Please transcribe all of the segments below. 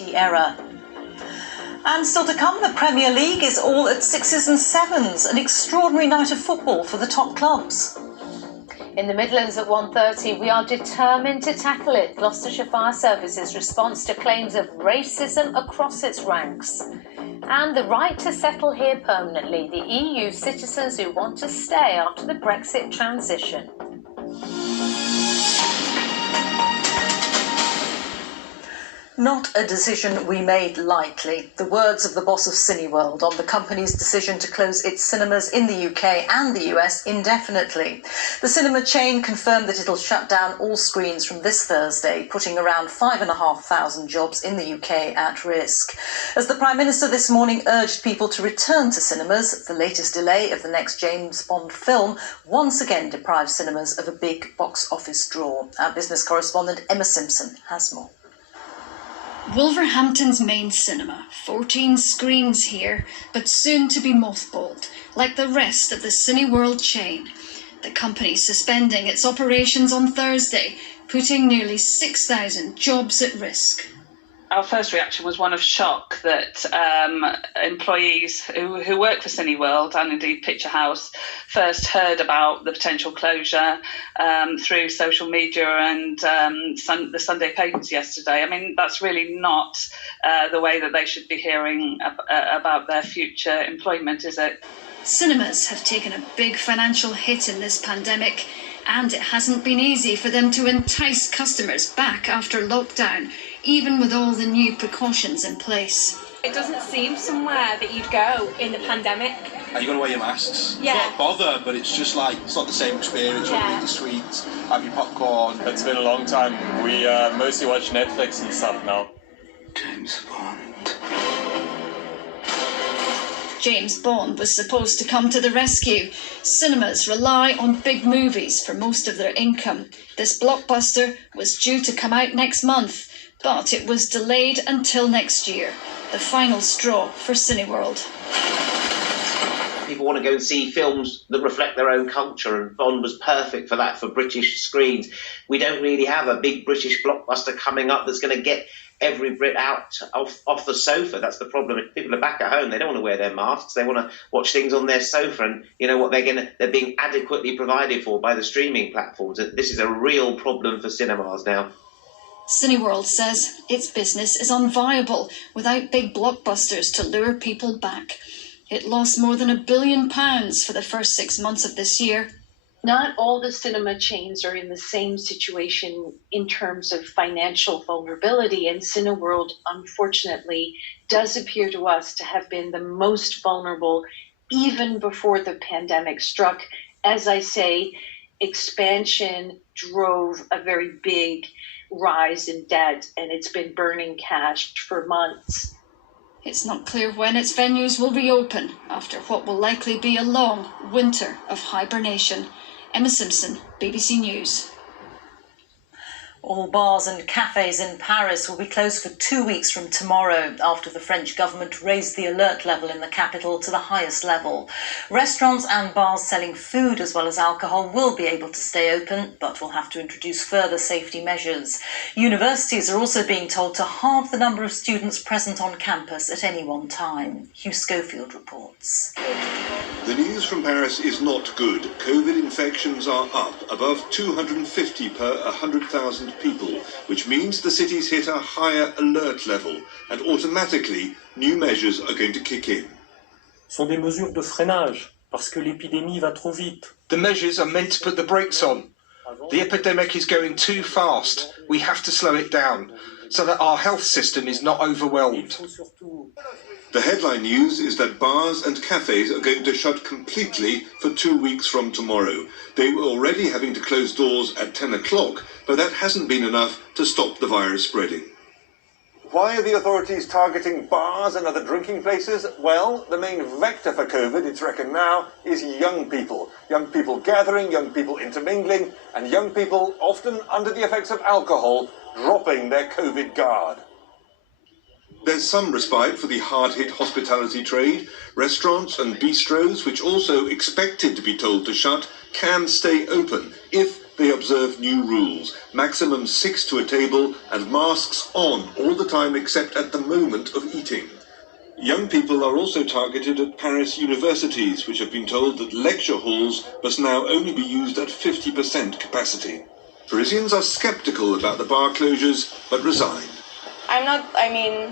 Error. And still to come, the Premier League is all at 6s and 7s, an extraordinary night of football for the top clubs. In the Midlands at 1:30, we are determined to tackle it. Gloucestershire Fire Service's response to claims of racism across its ranks. And the right to settle here permanently, the EU citizens who want to stay after the Brexit transition. Not a decision we made lightly. The words of the boss of Cineworld on the company's decision to close its cinemas in the UK and the US indefinitely. The cinema chain confirmed that it'll shut down all screens from this Thursday, putting around 5,500 jobs in the UK at risk. As the Prime Minister this morning urged people to return to cinemas, the latest delay of the next James Bond film once again deprives cinemas of a big box office draw. Our business correspondent Emma Simpson has more. Wolverhampton's main cinema, 14 screens here, but soon to be mothballed, like the rest of the Cineworld chain. The company suspending its operations on Thursday, putting nearly 6,000 jobs at risk. Our first reaction was one of shock that employees who work for Cineworld and indeed Picture House first heard about the potential closure through social media and the Sunday papers yesterday. I mean, that's really not the way that they should be hearing about their future employment, is it? Cinemas have taken a big financial hit in this pandemic, and it hasn't been easy for them to entice customers back after lockdown, even with all the new precautions in place. It doesn't seem somewhere that you'd go in the pandemic. Are you going to wear your masks? Yeah. It's not a bother, but it's just like, it's not the same experience. Yeah. You'll be in the streets, have your popcorn. It's been a long time. We mostly watch Netflix and stuff now. James Bond. James Bond was supposed to come to the rescue. Cinemas rely on big movies for most of their income. This blockbuster was due to come out next month, but it was delayed until next year. The final straw for Cineworld. People want to go and see films that reflect their own culture, and Bond was perfect for that, for British screens. We don't really have a big British blockbuster coming up that's going to get every Brit out off the sofa. That's the problem. If people are back at home, they don't want to wear their masks. They want to watch things on their sofa, and you know what, they're being adequately provided for by the streaming platforms. This is a real problem for cinemas now. Cineworld says its business is unviable without big blockbusters to lure people back. It lost more than £1 billion for the first 6 months of this year. Not all the cinema chains are in the same situation in terms of financial vulnerability, and Cineworld, unfortunately, does appear to us to have been the most vulnerable even before the pandemic struck. As I say, expansion drove a very big rise in debt, and it's been burning cash for months. It's not clear when its venues will reopen after what will likely be a long winter of hibernation. Emma Simpson, BBC News. All bars and cafes in Paris will be closed for 2 weeks from tomorrow after the French government raised the alert level in the capital to the highest level. Restaurants and bars selling food as well as alcohol will be able to stay open, but will have to introduce further safety measures. Universities are also being told to halve the number of students present on campus at any one time. Hugh Schofield reports. The news from Paris is not good. COVID infections are up, above 250 per 100,000 people, which means the city's hit a higher alert level, and automatically new measures are going to kick in. Sont des mesures de freinage, parce que l'épidémie va trop vite. The measures are meant to put the brakes on. The epidemic is going too fast. We have to slow it down so that our health system is not overwhelmed. The headline news is that bars and cafes are going to shut completely for 2 weeks from tomorrow. They were already having to close doors at 10 o'clock, but that hasn't been enough to stop the virus spreading. Why are the authorities targeting bars and other drinking places? Well, the main vector for COVID, it's reckoned now, is young people. Young people gathering, young people intermingling, and young people, often under the effects of alcohol, dropping their COVID guard. There's some respite for the hard-hit hospitality trade. Restaurants and bistros, which also expected to be told to shut, can stay open if they observe new rules. Maximum 6 to a table and masks on all the time except at the moment of eating. Young people are also targeted at Paris universities, which have been told that lecture halls must now only be used at 50% capacity. Parisians are sceptical about the bar closures, but resigned. I'm not,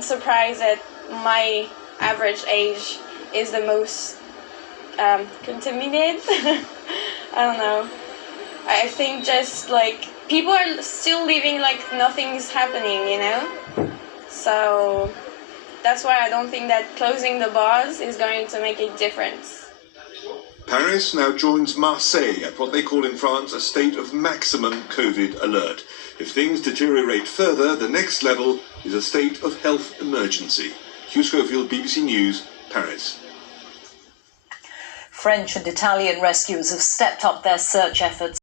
surprised that my average age is the most contaminated. I don't know. I think just people are still living like nothing's happening, you know? So that's why I don't think that closing the bars is going to make a difference. Paris now joins Marseille at what they call in France a state of maximum COVID alert. If things deteriorate further, the next level is a state of health emergency. Hugh Schofield, BBC News, Paris. French and Italian rescuers have stepped up their search efforts.